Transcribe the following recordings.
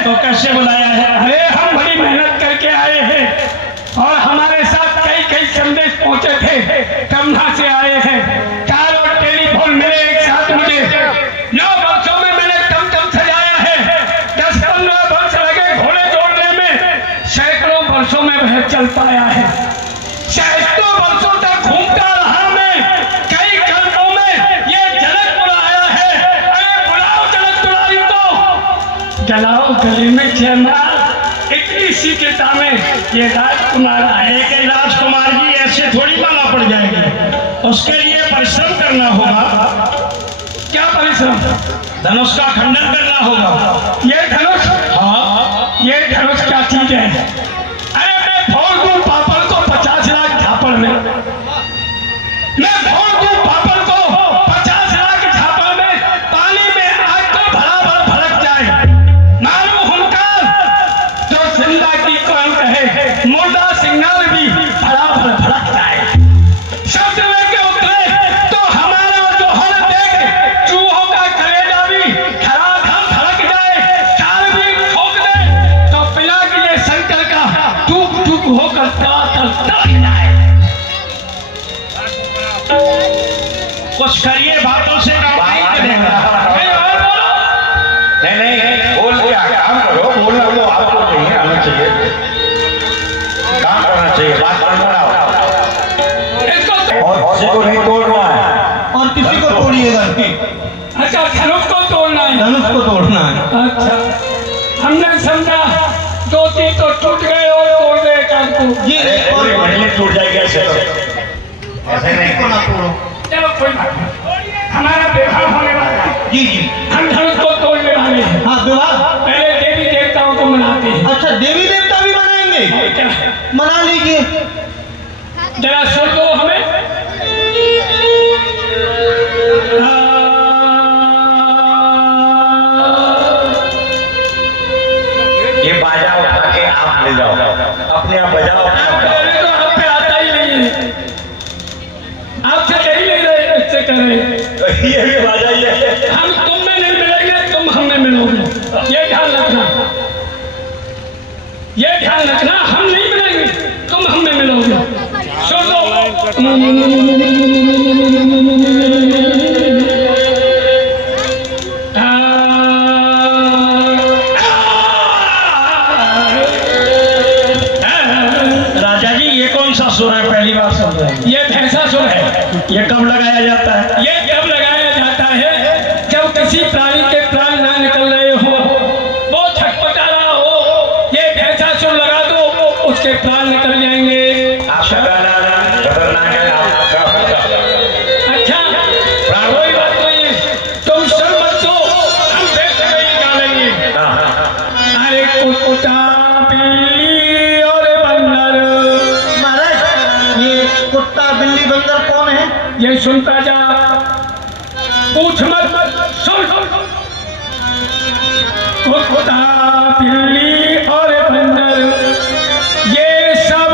तो कैसे बुलाया है? अरे हम बड़ी मेहनत करके आए हैं और हमारे साथ कई कई संदेश पहुंचे थे, कमना से आए हैं। कार और टेलीफोन मिले एक साथ मुझे। 9 वर्षों में मैंने टमटम सजाया है, 10-15 वर्ष लगे घोड़े जोड़ने में, सैकड़ों वर्षों में वह चल पाया है। सैकड़ों वर्षों तक घूमता रहा मैं, कई कल्पों में ये जनकपुर आया है। अरे बुलाओ जनक दुलारी को, जलाओ गले में जयमाला, इतनी शीघ्रता में ये राजकुमार आए। लेकिन राजकुमार जी ऐसे थोड़ी माला पड़ जाएगी, उसके लिए परिश्रम करना होगा। क्या परिश्रम? धनुष का खंडन करना होगा। ये धनुष? हाँ, ये धनुष क्या चीज है? अरे मैं फोड़ दूं पापड़ को 50 लाख झापड़ में, मैं फोड़ दूं पापड़ को 50 लाख झापड़ में, पानी में आग को भराभर भड़क जाए, मालूम हुनकार जो जिंदा की कौन कहे, मुर्दा सिंगार भी भराभर भड़क जाए। शब्द लेके उतरे तो हमारा जोहर देख चूहों का कलेजा भी धड़ाधड़ धड़क जाए, ताल भी ठोक दे तो पिला के ये शंकर का टूक टूक होकर तड़क जाए। कुछ करिए, बातों से काम नहीं चलेगा। नहीं, बोल क्या काम करो, बोलना तो आपको नहीं आना चाहिए, काम करना चाहिए, बात करना और किसी को नहीं तोड़ना है, और किसी को तोड़िएगा नहीं। अच्छा, धनुष को तोड़ना है? धनुष को तोड़ना है। अच्छा, हमने समझा 2-3 तो टूट गए और तोड़ दे एक को। जी पूरी मंडली टूट जाएगी ऐसे ऐसे नहीं को ना तोड़ो। चलो कोई बात नहीं, हमारा विवाह होने वाला है, जी जी हम धनुष को तोड़ने वाले हैं। हाँ, विवाह। पहले देवी देवताओं को मनाते हैं। अच्छा, देवी देवता भी मनाएंगे? क्या? मना लीजिए। जरा सुन दो हमें। ये बाजा उठा के आप ले जाओ, अपने आप बजाओ। तो आप पे आता ही नहीं है, आपसे कहीं नहीं रहे, इससे कर रहे। ये बाजा ये हम तुम में नहीं मिलेंगे, तुम हमें मिलोगे, ये ध्यान रखना, ये ध्यान रखना। हम नहीं मिलेंगे, तुम हमें मिलोगे। सुन लो। राजा जी, ये कौन सा सुर है? पहली बार सुन रहे हैं। ये भैंसा सुर है। ये कब लगाया जाता है? ये जब लगाया जाता है जब किसी प्राणी के प्राण ना निकल रहे हो, वो छटपटा रहा हो, ये भैंसा सुर लगा दो, उसके प्राण निकल जाएंगे। आपका गाना खतरनाक है, आपका अच्छा, कोई बात नहीं, तुम सब मत दो, हम वैसे ही गा लेंगे। अरे कुत्ता बिल्ली और बंदर। महाराज, ये कुत्ता बिल्ली बंदर कौन है? ये सुनता जा, पूछ मत, सुन। कुत्ता बिल्ली और बंदर, ये सब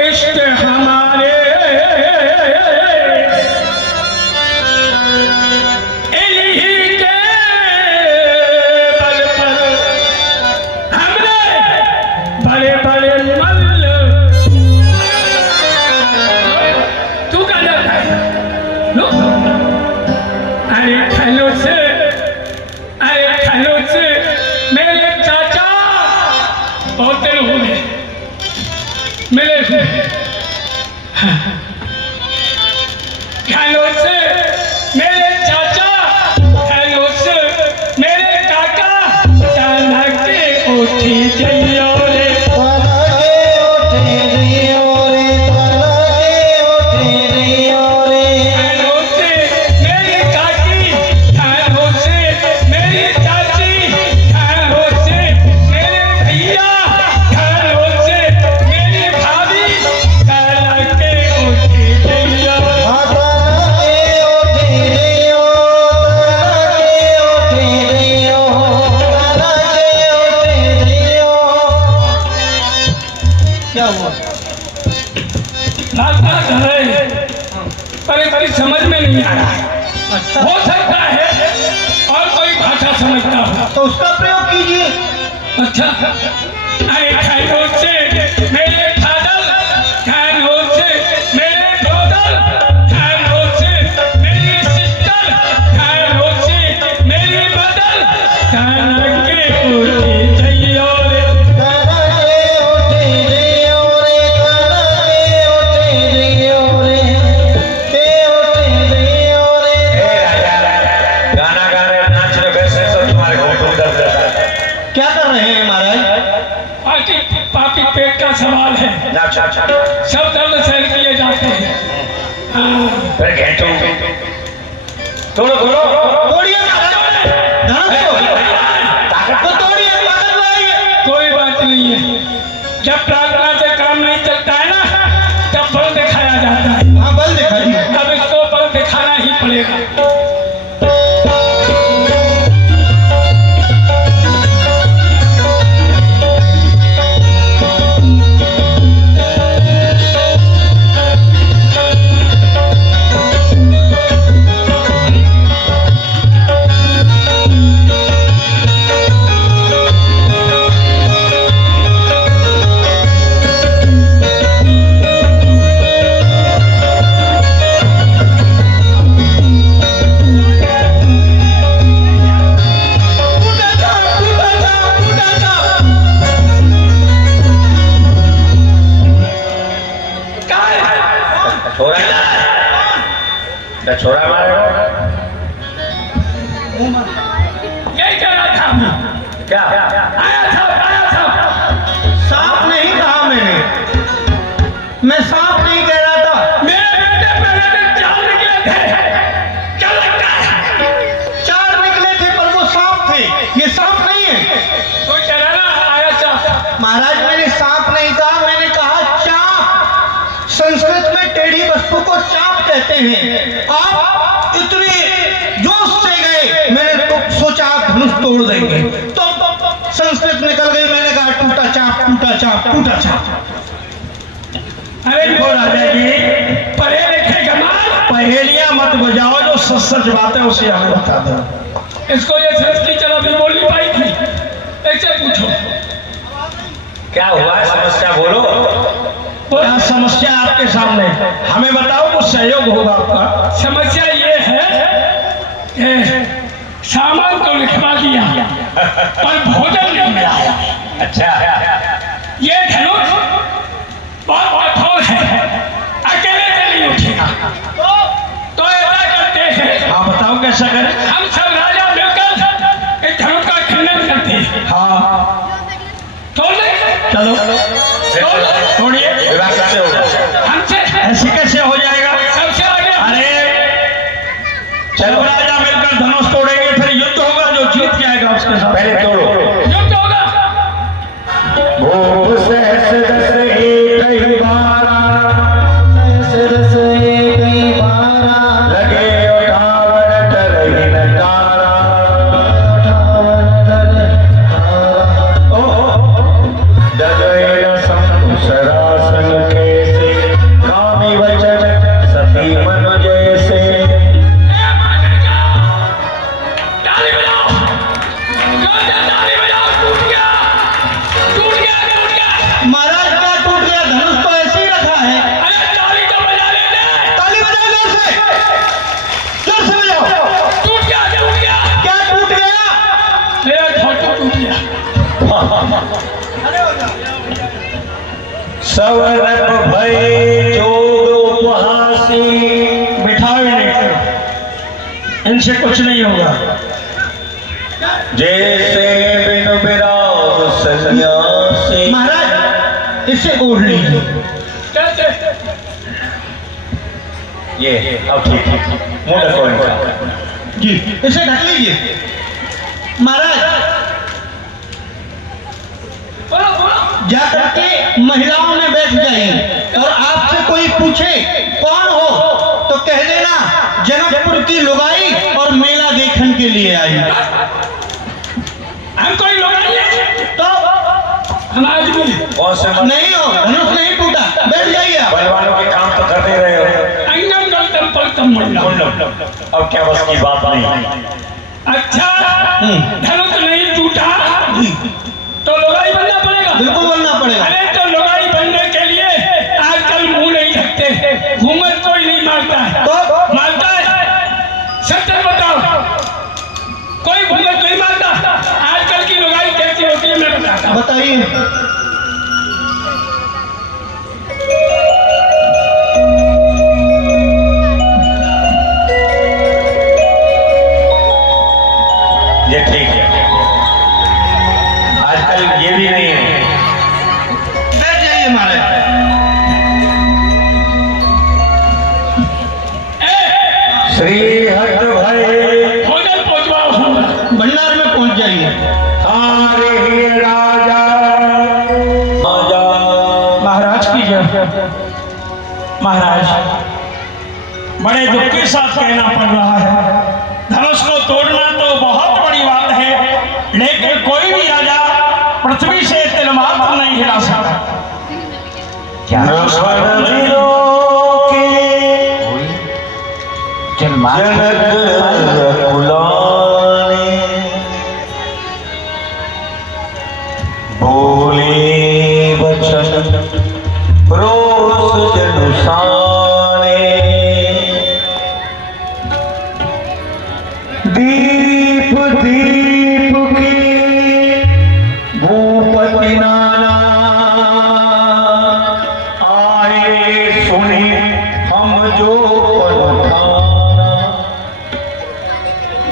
इष्ट हमारे, इन्हीं के बल पर हमने बड़े बड़े मल्ल। तू क्या जाता है? लो। अरे खनुज मेरे चाचा बहुत दिन हो गए मिले थे। खनुज मेरे चाचा, खनुज मेरे काका, ताना के उठी जइयो रे। क्या हुआ? भाषा कर रहे हैं पर कभी समझ में नहीं आ रहा है। हो सकता है और कोई भाषा समझता हो तो उसका प्रयोग कीजिए। अच्छा, अरे खैरों से मेरे फादर, खैरों से मेरे ब्रदर, खैरों से मेरी सिस्टर, खैरों से मेरी मदर, खाना के उठे जइयो रे, खाना के उठे जइयो रे, खाना के उठे जइयो रे, के उठे जइयो रे। गाना गा रहे नाच रहे वैसे तो तुम्हारे घुटनों में दर्द रहता है। क्या कर रहे हैं महाराज? पापी पेट का सवाल है, नाच सब दर्द सहन किए जाते हैं। हाँ। फिर घंटों तोड़ो तोड़िए महाराज, धनुष को ताकत को तोड़िए, ताकत लाइए। कोई बात नहीं है, जब प्रार्थना से काम नहीं चलता है ना, तब बल दिखाया जाता है। हाँ, बल दिखाइए। अब इसको बल दिखाना ही पड़ेगा। छोरा मारेगा यही कह रहा था मैं। क्या आया था। सांप नहीं कहा मैंने, मैं सांप नहीं कह रहा था। मेरे बेटे पहले दिन 4 निकले थे। क्या लगता है? 4 निकले थे पर वो सांप थे, ये सांप नहीं है। कोई कह रहा ना आया चाप। महाराज मैंने सांप नहीं कहा, मैंने कहा चाप। संस्कृत में टेढ़ी वस्तु को चाप कहते हैं। आप इतने जोश से गए, मैंने तो सोचा आप धनुष तोड़ देंगे, तो संस्कृत निकल गई। मैंने कहा टूटा चाप, टूटा चाप, टूटा चाप। अरे देखो राजा जी, पढ़े लिखे जमाल, पहेलियां मत बजाओ, जो सच सच बात है उसे हमें बता दो। इसको ये संस्कृत चला भी बोल नहीं पाई थी। ऐसे पूछो क्या हुआ समस्या बोलो। क्या समस्या आपके सामने, हमें बताओ, कुछ सहयोग होगा आपका। समस्या ये है कि सामान तो लिखवा दिया पर भोजन नहीं मिला। अच्छा ये धनुष बहुत कठोर है, अकेले से नहीं उठेगा। तो ऐसा करते हैं, हाँ बताओ कैसा करें। हम सब राजा मिलकर इस धनुष का खंडन करते हैं। हाँ तोड़ ले, चलो तोड़िए। विवाह कैसे होगा? हमसे ऐसे कैसे हो जाएगा? सबसे आगे अरे चलो राजा मिलकर धनुष तोड़ेंगे, फिर युद्ध होगा, जो जीत जाएगा उसके साथ। पहले तोड़ो। युद्ध होगा। भूप सहस दस एक बारा, लगे उठावन टरहि न तारा। जगैन शंभु सरासन कैसे, कामी वचन सती मन जैसे। ताली बजाओ, ताली बजाओ। टूट गया। महाराज क्या टूट गया? धनुष तो ऐसे ही रखा है। अरे ताली तो बजा लेते। ताली बजाओ जोर से बजाओ। टूट गया। क्या टूट गया? मेरा फोटो टूट गया। सवरप भय जोग उपहासी। बिठाओ इन्हें, इनसे कुछ नहीं होगा। जैसे बिनु विराम सन्यासी। महाराज इसे ओढ़ लीजिए। कैसे? ये अब ठीक मुंह ढको इनका। जी इसे ढक लीजिए। महाराज बोलो। जा करके महिलाओं में बैठ जाइए, और आपसे कोई पूछे कौन हो तो कह देना जनकपुर की लुगाई और मेला देखने के लिए आई। हम कोई लोग नहीं है, तो हम आदमी। कौन से नहीं हो, धनुष नहीं टूटा, बैठ जाइए आप। बलवानों के काम तो कर नहीं रहे हो। अंगम गलतम पलतम मुंडम। अब क्या बस की बात नहीं। अच्छा, धनुष नहीं टूटा तो हमारे राजा महाराज की जय। महाराज, बड़े दुख के साथ कहना पड़ रहा है, धनुष को तोड़ना तो बहुत बड़ी बात है, लेकिन कोई भी राजा पृथ्वी से तिल मात्र नहीं हिला सकता। क्या बोले वचन रोष जनुसाने, दीप दीप की भूपति नाना आए सुने हम जो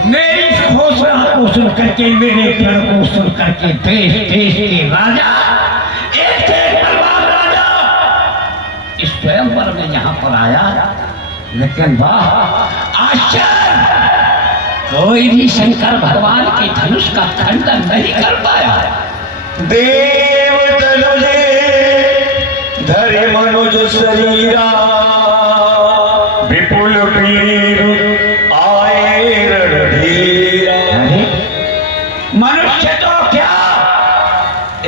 मेरी घोषणा को सुन करके, मेरे प्रण को सुन करके देश देश के राजा, एक से एक बलवान राजा इस स्वयंवर में यहाँ पर आया, लेकिन वाह आश्चर्य, कोई भी शंकर भगवान के धनुष का खंडन नहीं कर पाया। देव तनुजे धरि मनुज शरीरा, विपुल वीर आए रणधीरा। मनुष्य तो क्या,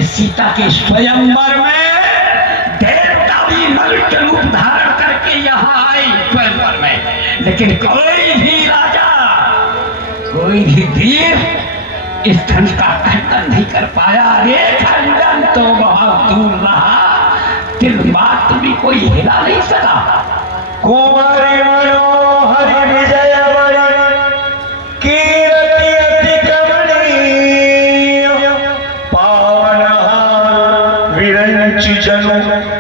सीता के स्वयंवर में देवता भी मनुष्य रूप धारण करके यहाँ आए स्वयंवर में, लेकिन कोई भी राजा, कोई भी वीर इस धनुष का खंडन नहीं कर पाया। अरे खंडन तो बहुत दूर रहा, तिल मात्र भी कोई हिला नहीं सका। कुंवरी मनोहर विजय वरण, कीर्ति अति कमनीय, पावनहार विरंच जनु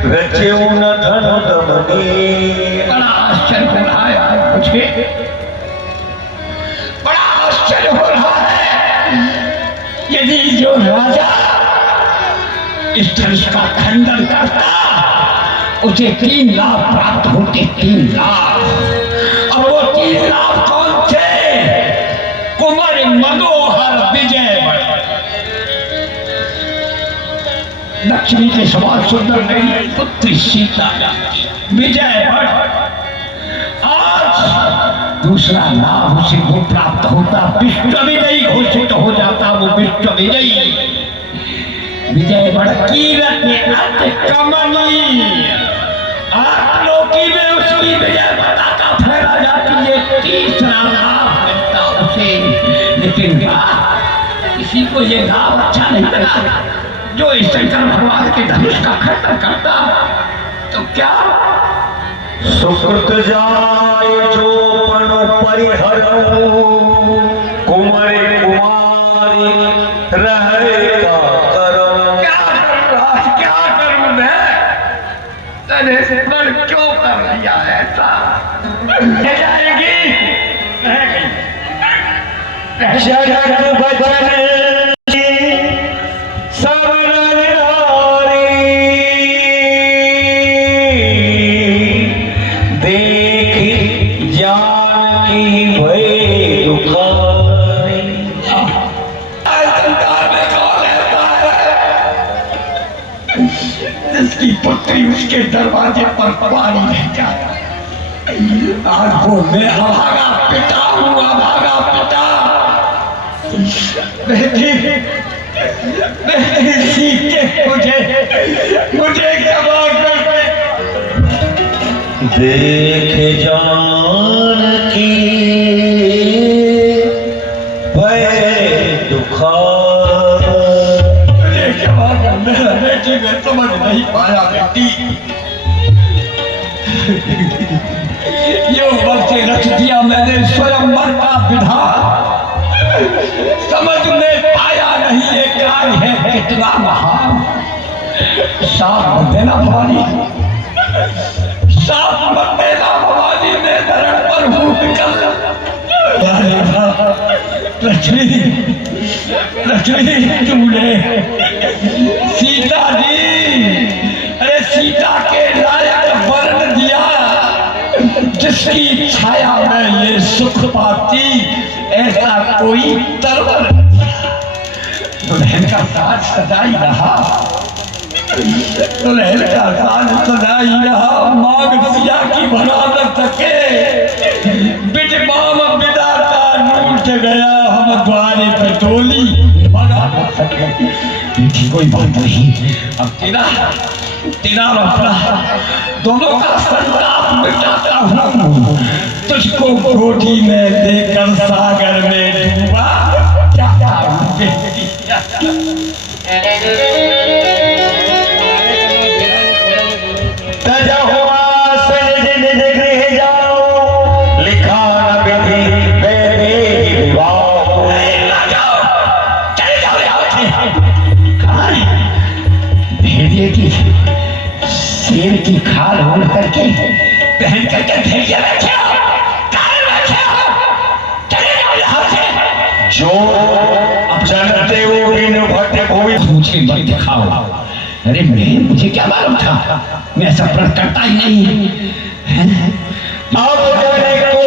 रचेउ न धन दमनीय। बड़ा आश्चर्य हो रहा है मुझे, बड़ा आश्चर्य हो रहा है। यदि जो राजा इस धनुष का खंडन करता, उसे 3 लाख प्राप्त होते, 3 लाख। और वो 3 लाख कौन थे? कुंवर मनोहर विजय वरण, लक्ष्मी के समान सुंदर नहीं, पुत्री सीता विजय वरण। आज दूसरा लाभ उसे वो प्राप्त होता, विश्व विजयी घोषित हो जाता, वो विश्व विजयी विजय वरण कीर्ति अति कमनीय। आत्मलोकी में उसकी विजय पताका फहरा जाती है, तीसरा लाभ मिलता उसे। लेकिन किसी को ये लाभ अच्छा नहीं लगा, जो इस शंकर भगवान के धनुष का खंडन करता, तो क्या सुकृत जाय जो पनो परिहरऊ, कुंवर कुमारी रहे का करम। क्या करूं मैं? तेरे पर क्यों कर लिया ऐसा? ले जाएगी जगत भजन सब नर नारी, देख जानकी भय दुखारी। संसार में कौन ऐसा है जिसकी पुत्री उसके दरवाजे पर पानी नहीं जाता? आज वो मैं अभागा पिता हूँ, अभागा पिता। सीते मुझे क्षमा कर दे। देख जानकी भय दुखारी। मुझे क्षमा कर दे बेटी, मैं समझ नहीं पाया बेटी। यो वक्त रख दिया मैंने स्वयंवर का विधान, समझ में पाया नहीं ये कार्य है कितना महान। साथ मत देना भवानी, साथ मत देना भवानी, मैं धरण पर हूँ निकल। लक्ष्मी लक्ष्मी तुमने सीता जी, अरे सीता के लायक वर्ण दिया, जिसकी छाया में ये सुख पाती, ऐसा कोई तरवर दुल्हन का साज सदा ही रहा, दुल्हन का साज सदा ही रहा। मांग सिया की भरा न सके, बिच बाम बिदाता लूट गया, हम द्वारे पे टोली भगा न सके। देखी कोई बात नहीं, अब तेरा अपना दोनों का संताप मिटाता हूँ। तुझको गोदी में लेकर सागर में डूबा जाता हूँ। तजा हुआ सज निज गृह जाओ, लिखा न विधि मेरे विवाह। चले जाओ कहाँ भेड़िए की शेर की खाल ओढ़ करके पहन करके भेड़िया बैठे हो, बैठे हो, चले जाओ यहाँ से। जो जानते हो बिन भट्ट भूमि मुझे मत दिखाओ। अरे मुझे क्या मालूम था, मैं ऐसा प्रण करता ही नहीं। अब जाने को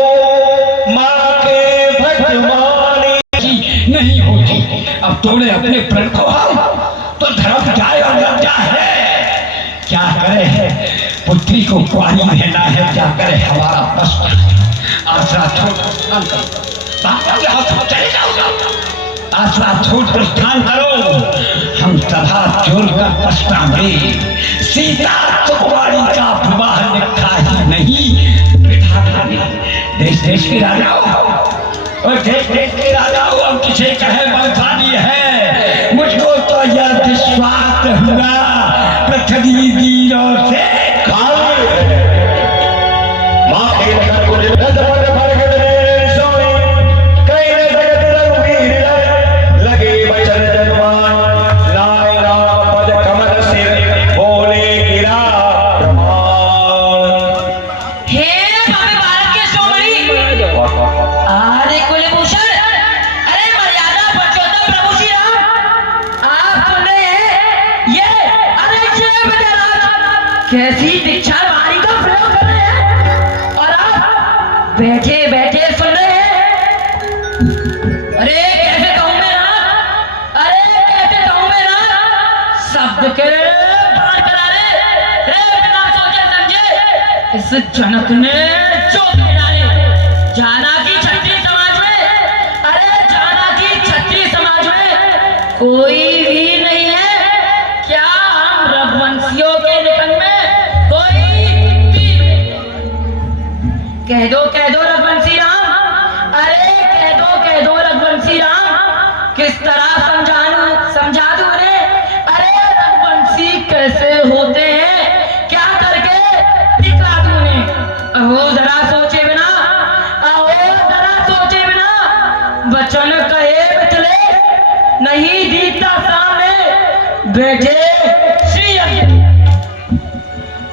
माँ के भक्त माने नहीं होती। अब तूने अपने प्रण को तो धर्म जाए और लज्जा है। क्या करे पुत्री को कुआरी रहना है, क्या करे हमारा कष्ट। आसरा छोड़ चले जाओ, आसरा छोड़ प्रस्थान करो। हम सदा जोर कर पछताएंगे। सीता कुमारी का विवाह लिखा ही नहीं, विधाता ने। देश देश के राजाओं और देश देश के राजाओं, अब किसे कहे बलशाली है। मुझको तो यह विश्वास हुआ पृथ्वी वीरों से खाली है। माँ के घर को जितना जबर भरगट ने सोई, कहीं न जगत रघुवीर लगे बचन जनमान। लाए राम पद कमल सिर, बोले गिरा प्रमाण। हे भाभी भारत के शिरोमणि, अरे कुलभूषण, अरे मर्यादा पुरुषोत्तम प्रभु श्री राम, आप सुन रहे हैं ये? अरे ये विद्याराज कैसी दीक्षा वाणी का प्रयोग कर रहे हैं और आप बैठे बैठे सुन रहे हैं। अरे कैसे कहूं मैं ना, अरे कैसे कहूं मैं ना, शब्द के बाण करा रहे। बिना सोचे समझे इस जनक ने जो कह डाले जाना की क्षत्रिय समाज में, अरे जाना की क्षत्रिय समाज में कोई भी नहीं है। क्या हम रघुवंशियों के निकट में कोई कह दो रघुवंशी राम, अरे कह दो रघुवंशी राम। किस तरह समझा दूं उन्हें। अरे रघुवंशी कैसे होते हैं, क्या करके दिखला दूं उन्हें। अहो जरा सोचे बिना, वचन कहे बिचले नहीं दीता सामने बैठे श्री।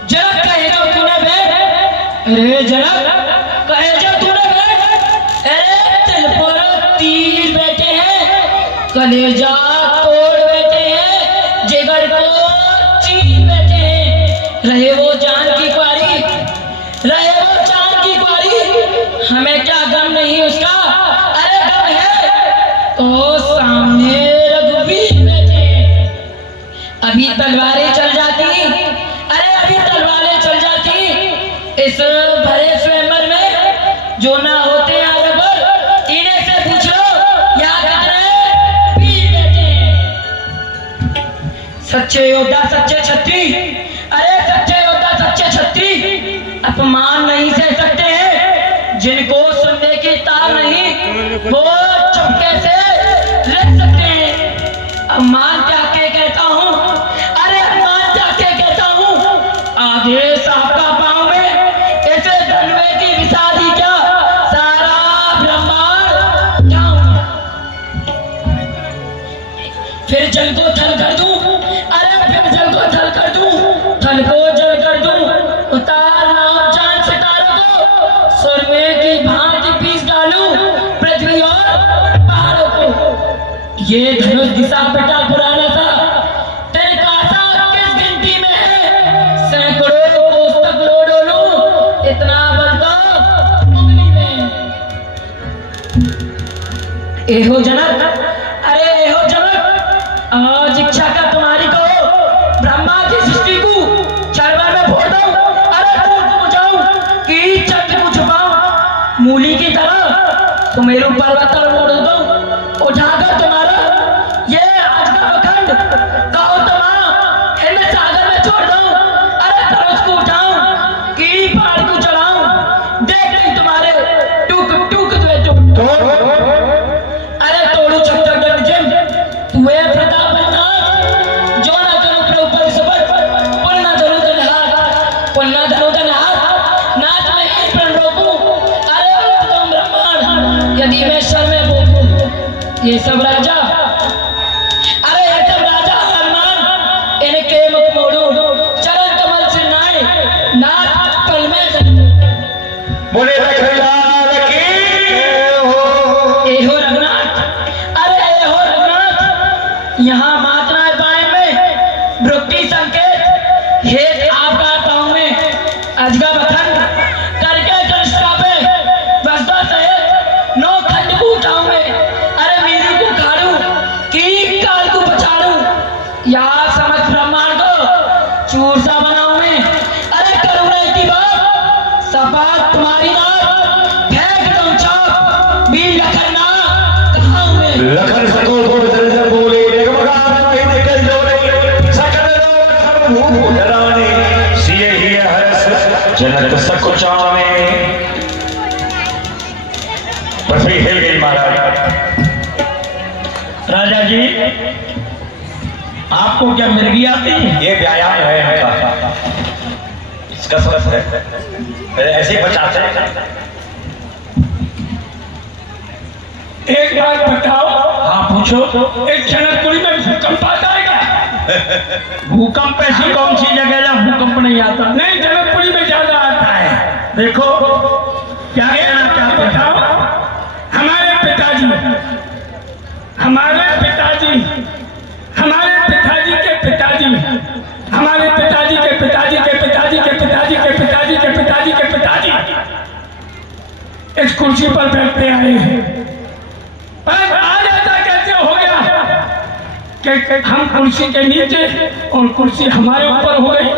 जनक कहे जो तूने बैठ, अरे जनक कहे जो तूने बैठ। अरे तिल पर तीर बैठे हैं, कलेजा तोड़ बैठे हैं, जिगर को चीर बैठे हैं। रहे वो जान की क्वारी, रहे वो जान की क्वारी, हमें क्या गम नहीं उसका। अरे गम है तो सामने रघुवीर बैठे हैं। अभी तलवारें चल जाती, अरे अभी तलवारें चल जाती इस भरे स्वयंवर में। जो ना होते हैं अरबर, इन्हें से पूछ लो यहाँ कितने वीर बैठे हैं। सच्चे योद्धा सच्चे छत्री, अरे सच्चे योद्धा सच्चे छत्री अपमान नहीं सह सकते हैं। जिनको सुनने की तार नहीं वो चुपके से रह सकते हैं। अब मान जाके कहता हूँ, अरे मान जाके कहता हूँ, आगे साहब का पाँव में ऐसे धनवे की विसादी क्या सारा ब्रह्मांड जाऊंगा। फिर जल को थल कर दूं, अरे फिर जल को थल कर दूं, थल को जल कर दूं। उतार लाऊं चांद सितारों को, सुरमे की भांति पीस डालूं पृथ्वी और पहाड़ों को। ये धनुष दिशा बेटा पुराना सा, तेरे कासा किस गिनती में है। सैकड़ों कोस तक लो डोलूं, इतना बल तो उंगली में। एहो जनक, अरे एहो जनक, सुमेरु पर्वत पर मोड़ दो, उठाकर तुम्हारा ये आज का अखंड गौतमा इन्हें सागर में छोड़ दो। अरे धनुष को उठाऊं कि पहाड़ को चढ़ाऊं, देख नहीं तुम्हारे टूक टूक तुए टूक। अरे तोड़ू छक्कर डंड जिम तुए प्रताप नाथ, जो ना करो प्रभु सबक पुन ना धरो धन हाथ, पुन ना धरो धन हाथ, नाथ में ही प्रण रोकूं। अरे तुम ब्रह्मांड यदि मैं शर में बोलूं, ये सब राजा, अरे ये सब राजा हनुमान इनके मुख मोड़ू, चरण कमल से नाय नाथ पल में बोले रघुनाथ की एहो रघुनाथ। अरे एहो रघुनाथ, यहाँ मातना पाए में भ्रुक्ति संकेत हेत आपका पाँव में अजगा बखंड करके दृष्टा पे वस्ता सहित 9 खंड को उठाऊं में। अरे मीरू को खाड़ू की काल को बचाड़ू, या समझ ब्रह्मांड को चूर सा बनाऊं में। अरे करुणा की बात सपाट तुम्हारी नाक, फेंक दूं चाप वीर लखन्ना कहाँ में। लखन सकोल को दर्जन बोले जगमगा नहीं कर जोड़े सकल लोक सब भूत रानी सिए ही हर्ष जनत सको चावे। पृथ्वी हिल गई महाराज। राजा जी, आपको क्या मिर्गी आती है? ये व्यायाम है इनका, इसका कसरत है, ऐसे ही बचाते हैं। एक बात बताओ, हाँ पूछो। एक जनकपुरी में भूकंप आता है क्या? भूकंप ऐसी कौन सी जगह है जहाँ भूकंप नहीं आता? नहीं, जनकपुरी में ज्यादा आता है। देखो क्या कहना चाहते हैं? बताओ, हमारे पिताजी हमारे पिताजी हमारे पिताजी के पिताजी हमारे पिताजी के पिताजी के पिताजी के पिताजी के पिताजी के पिताजी के पिताजी इस कुर्सी पर बैठते आए हैं। पर आज ऐसा कैसे हो गया कि हम कुर्सी के नीचे और कुर्सी हमारे ऊपर हो गई?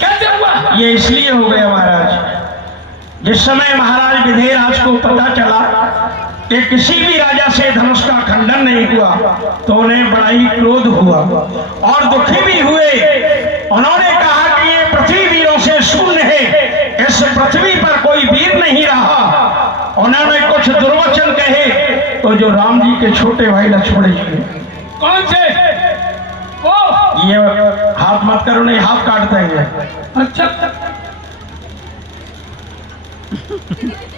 कैसे हुआ? ये इसलिए हो गया महाराज, जिस समय महाराज विधेयराज को पता चला कि किसी भी राजा से धनुष का खंडन नहीं हुआ तो उन्हें बड़ा ही क्रोध हुआ और दुखी भी हुए। उन्होंने कहा कि ये पृथ्वी वीरों से शून्य है, इस पृथ्वी पर कोई वीर नहीं रहा। उन्होंने कुछ दुर्वचन कहे तो जो राम जी के छोटे भाई लक्ष्मण जी ने, कौन से? ओ, ये हाथ मत करो नहीं हाथ काट देंगे। अच्छा,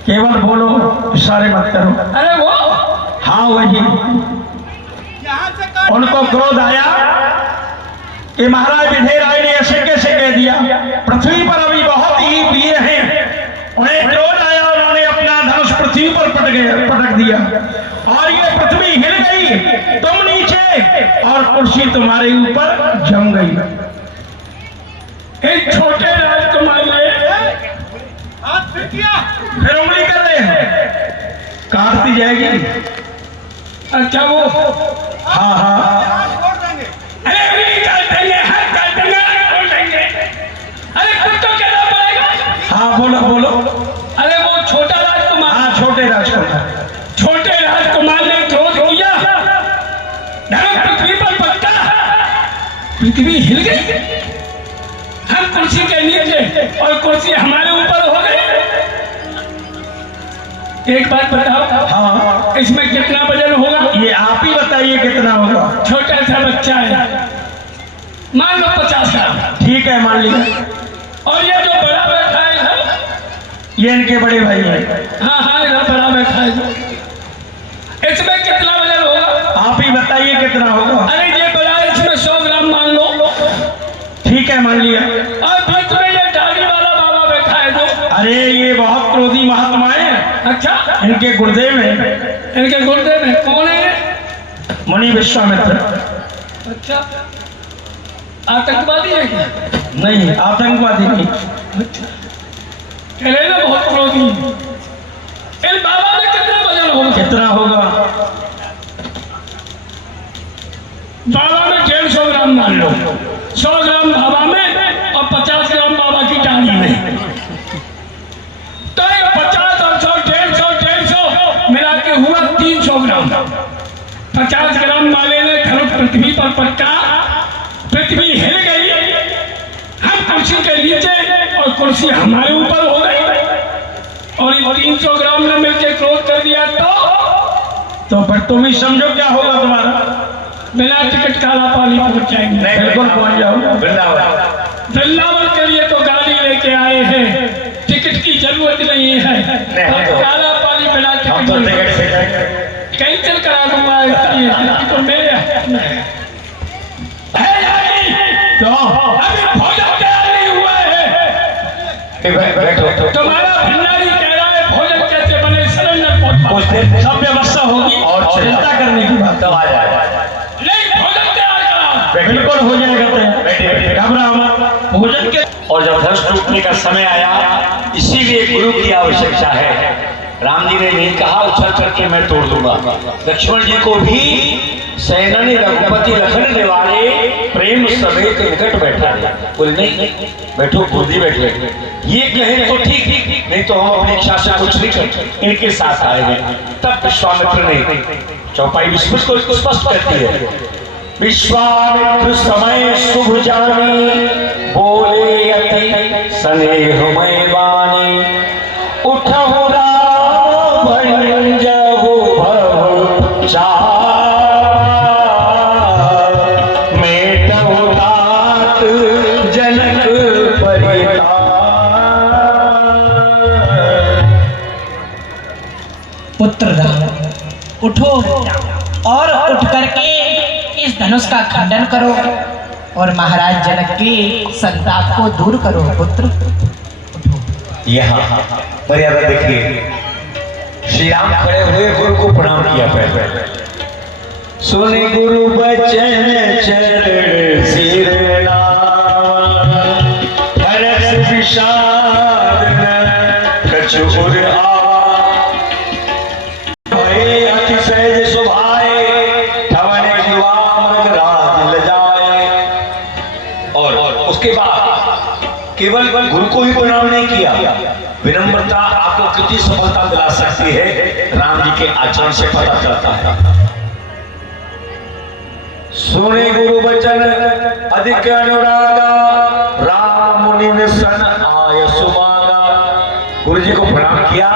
केवल बोलो, इशारे मत करो। अरे वो हाँ वही। उनको क्रोध आया कि महाराज विधेयराज ने ऐसे कैसे कह दिया, पृथ्वी पर अभी बहुत ही वीर हैं। उन्हें क्रोध आया, उन्होंने अपना धनुष पृथ्वी पर पटक दिया और ये पृथ्वी हिल गई, तुम नीचे और कुर्सी तुम्हारे ऊपर जम गई। एक छोटे राजकुमार ने फिर उंगली कर रहे हैं, काटती जाएगी। अच्छा वो हाँ हाँ, अरे अभी काट देंगे, हाथ काट देंगे, छोड़ देंगे। अरे कुछ तो कहना पड़ेगा। हाँ बोलो बोलो। अरे वो छोटा राजकुमार, हाँ छोटे राजकुमार। छोटे राजकुमार ने क्रोध किया, धनुष पृथ्वी पर पटका, पृथ्वी हिल गई, हम कुर्सी के नीचे और कुर्सी हमारे ऊपर हो गई। एक बात बताओ, हाँ इसमें कितना वजन होगा? ये आप ही बताइए कितना होगा। छोटा सा बच्चा है, मान लो 50 ग्राम। ठीक है मान लिया। और ये जो बड़ा बैठा है, ये इनके बड़े भाई हैं। हाँ हाँ, इधर बड़ा बैठा है, इसमें कितना वजन होगा? आप ही बताइए कितना होगा। अरे ये बड़ा है, इसमें 100 ग्राम मान लो। ठीक है मान लिया। और बीच में ये दाढ़ी वाला बाबा बैठा है जो, अरे ये बहुत क्रोधी महात्मा है, अच्छा, इनके गुरुदेव में इनके गुरुदेव में कौन है? मुनि विश्वामित्र। अच्छा, आतंकवादी है क्या? नहीं आतंकवादी नहीं। कह रहे ना बहुत क्रोधी। इन बाबा में कितना वजन होगा? कितना होगा? बाबा में 150 ग्राम मान लो, 100 ग्राम बाबा में और 50 ग्राम बाबा की डाली में, तो ये 50 और 100 150 मिला 50 ग्राम वाले ने धनुष पृथ्वी पर पटका, पृथ्वी हिल गई, हम कुर्सी के नीचे और कुर्सी हमारे ऊपर हो गई, और ये 300 ग्राम ने मिलकर क्रोध कर दिया तो फिर तुम ही समझो क्या होगा तुम्हारा। बिना टिकट काला पानी पहुंच जाएंगे। बिल्कुल पहुंच जाओ। वृंदावन के लिए तो गाड़ी लेके आए हैं, टिकट की जरूरत नहीं है, काला पानी बिना टिकट कैंसिल करा दूंगा, इसलिए तो मेरे तो अभी भोजन तैयार नहीं हुआ है। तुम्हारा भंडारी कह रहा है भोजन कैसे बने, सिलेंडर कुछ देर सब व्यवस्था होगी और चिंता करने की बात। तब आ जाएगा। नहीं, भोजन तैयार करा। बिल्कुल हो जाएगा, घबराओ मत। भोजन के और जब धनुष टूटने का समय आया, इसीलिए गुरु की आवश्यकता है। राम जी ने नहीं कहा उछल करके मैं तोड़ दूंगा। लक्ष्मण जी को भी सेनानी रघुपति लखन ने वाले प्रेम समेत निकट बैठा दिया। बोले नहीं बैठो, खुद ही बैठ गए। ये कहे तो ठीक, नहीं तो हम अपनी इच्छा से कुछ नहीं करते, इनके साथ आए हैं। तब विश्वामित्र ने चौपाई विस्मृत को स्पष्ट करती है। विश्वामित्र समय शुभ जानी, बोले अति स्नेहमय वाणी, उठहु रावण जहु भव चार, मेटहु तात जनक परितार। पुत्र राम, उठो और उठ करके इस धनुष का खंडन करो और महाराज जनक के संताप को दूर करो। पुत्र यहाँ मर्यादा देखिए, श्री राम खड़े हुए गुरु को प्रणाम किया। पहले सुने गुरु बचन चरण सिर नाम, हरस विषाद न कछुर अतिशय सुभाए, ठवन युवा मृग राज लजाए। और उसके बाद केवल गुरु को ही प्रणाम नहीं किया। विनम्रता आपको कितनी सफलता दिला सकती है, राम जी के आचरण से पता चलता है। सुने गुरु वचन अधिक अनुरागा, राम मुनि ने सन आय सुमागा। गुरु जी को प्रणाम किया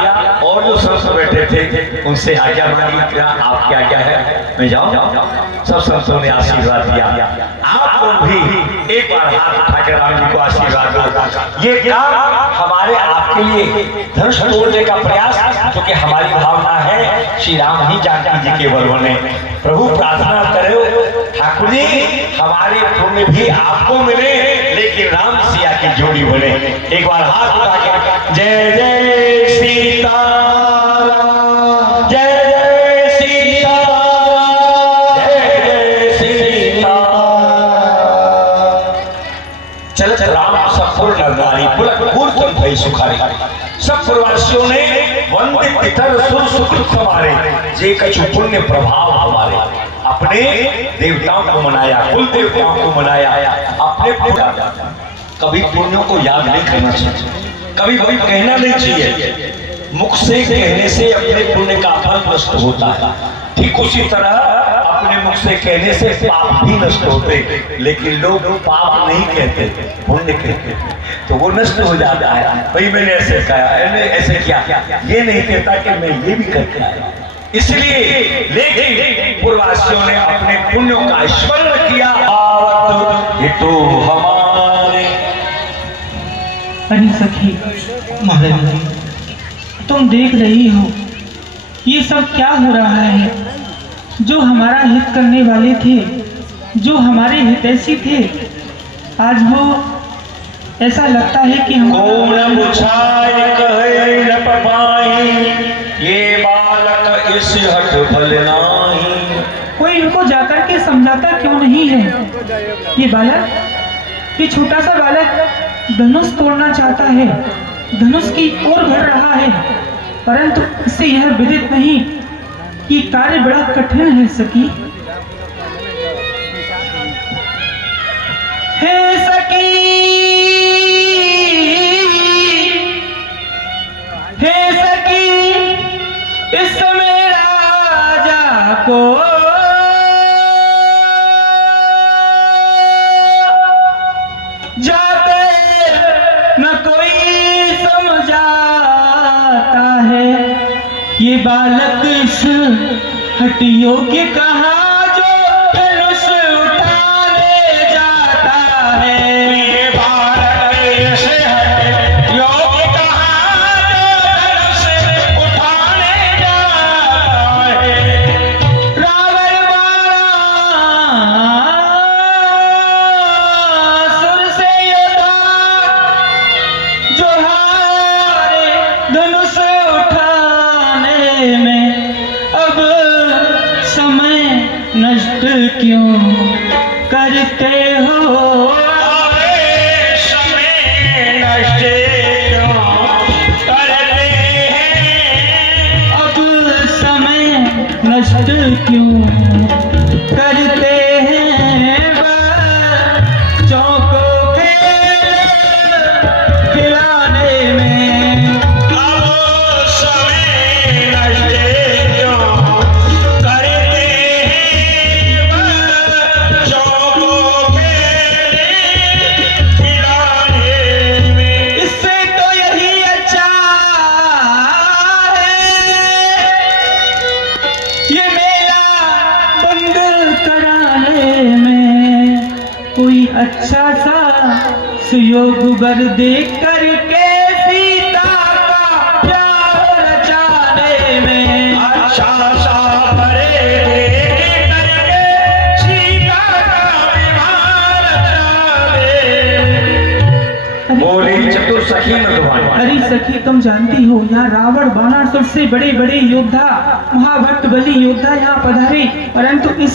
और जो संत बैठे थे उनसे आज्ञा मांगी, क्या आप क्या क्या है, मैं जाऊं? सब संतों ने आशीर्वाद दिया। आप लोग भी एक बार हाथ उठाकर राम जी को आशीर्वाद दो। ये काम हमारे आपके लिए धनुष तोड़ने का प्रयास, क्योंकि हमारी भावना है श्री राम ही जानकी जी के बल बने। प्रभु प्रार्थना करो ठाकुर जी हमारे पुण्य भी आपको मिले, लेकिन राम सिया की जोड़ी बने। एक बार हाथ उठा के जय जय सीताराम, जय जय सीताराम, जय जय सीताराम। चल चल राम सफुर नरनारी, पुलक पूर्तम भई सुखारी। सब पूर्ववासियों ने वंदित पितर सुर सुकृत हमारे, जे कछु पुण्य प्रभाव हमारे। अपने देवताओं को मनाया, कुल देवताओं को मनाया, अपने कभी पुण्यों को याद नहीं करना चाहिए, कभी कभी कहना नहीं चाहिए। मुख से कहने से अपने पुण्य का फल नष्ट होता है, ठीक उसी तरह अपने मुख से कहने से पाप भी नष्ट होते, लेकिन लोग पाप नहीं कहते, पुण्य कहते, तो वो नष्ट हो जाता है। भाई मैंने ऐसे कहा, ऐसे किया, ये नहीं कहता कि मैं ये भी करके आया। इसलिए लेकिन पूर्ववासियों ने अपने पुण्यों का स्मरण किया। ये तो हमारे अरे सखी महाराज, तुम देख रही हो ये सब क्या हो रहा है। जो हमारा हित करने वाले थे, जो हमारे हितैषी थे, आज वो ऐसा लगता है कि हम कौन बुझाए कहे न पाई, ये बालक इस हठ फल नाही। कोई इनको जाकर के समझाता क्यों नहीं है। ये बालक, ये छोटा सा बालक धनुष तोड़ना चाहता है, धनुष की ओर बढ़ रहा है, परंतु इससे यह विदित नहीं कि कार्य बड़ा कठिन है सखी। हे सखी, हे सखी, इस समय राजा को ये बालक इस हटियों के कहा जो धनुष उठाने जाता है। ये बालक ऐसे हटियों के कहा जो धनुष उठाने जाता है। रावण बाणासुर से योद्धा जो हारे धनुष उठाने में, अब समय नष्ट क्यों करते हो। अरे समय नष्ट क्यों करते हैं। अब समय नष्ट क्यों करते हैं। बच्चों को खेल खिलाने में, अब समय नष्ट क्यों करते हैं। बच्चों को खेल खिलाने में। इससे तो यही अच्छा है ये मेला बंद कराने में। कोई अच्छा सा सुयोग वर देख करके सीता का प्यार रचाने में। अच्छा सा परे देख करके सीता का विवाह रचावे। बोली चतुर सखी मधुबानी। अरे सखी, तुम जानती हो यहाँ रावण बाणासुर से बड़े बड़े योद्धा, महाभक्त बलि योद्धा यहाँ पधारे, परंतु इस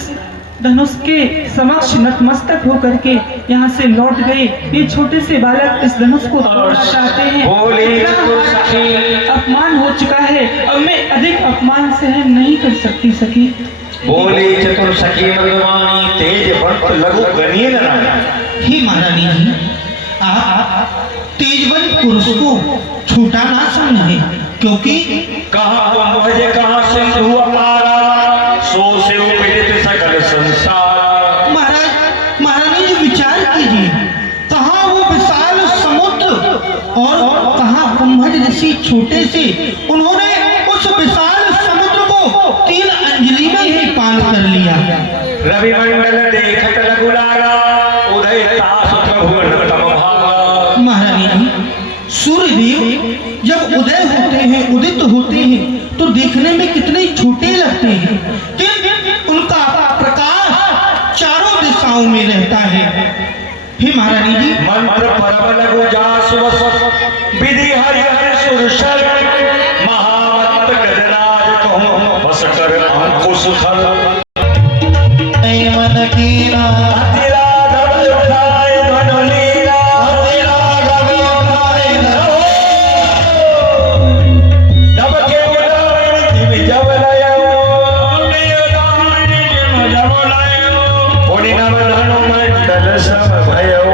धनुष के समक्ष नतमस्तक होकर के यहाँ से लौट गए। ये छोटे से बालक इस धनुष को तोड़ना चाहते हैं। बोली चतुर सखी। अपमान हो चुका है, अब मैं अधिक अपमान सहन नहीं कर सकती सखी। बोली चतुर सखी मधुबानी। तेज बंत लघु गणीय नारायण। ही महारानी जी, आप तेजवंत पुरुष को छोटा ना समझे, क्योंकि कहाँ कुंभज कहाँ सिंधु अपारा, सो से उपजित सकल संसार। महारानी जी विचार कीजिए, कहाँ वो विशाल समुद्र और कहाँ कुंभज ऋषि छोटे से, उन्होंने उस विशाल समुद्र को 3 अंजलि में ही पार कर लिया। रवि मंडल देखत लघु लागा, उदय तास प्रभुवन तम भागा। महारानी जी, सूर्यदेव जब उदय होते हैं, उदित होते हैं, तो देखने में कितने छोटे लगते हैं, लेकिन उनका प्रकाश चारों दिशाओं में रहता है। हे महारानी जी, मंत्र परम लघु जासुवस, विधि हरि हरि सुरसर, महामंत्र गजराज कहूँ बस कर अंकुश थल। मन की अति राघव उठाए धनु लीला, अति राघव उठाए धनु। जब के उदाहरण दिव जब लयो, पुण्य नव धनु मंडल सब भयो।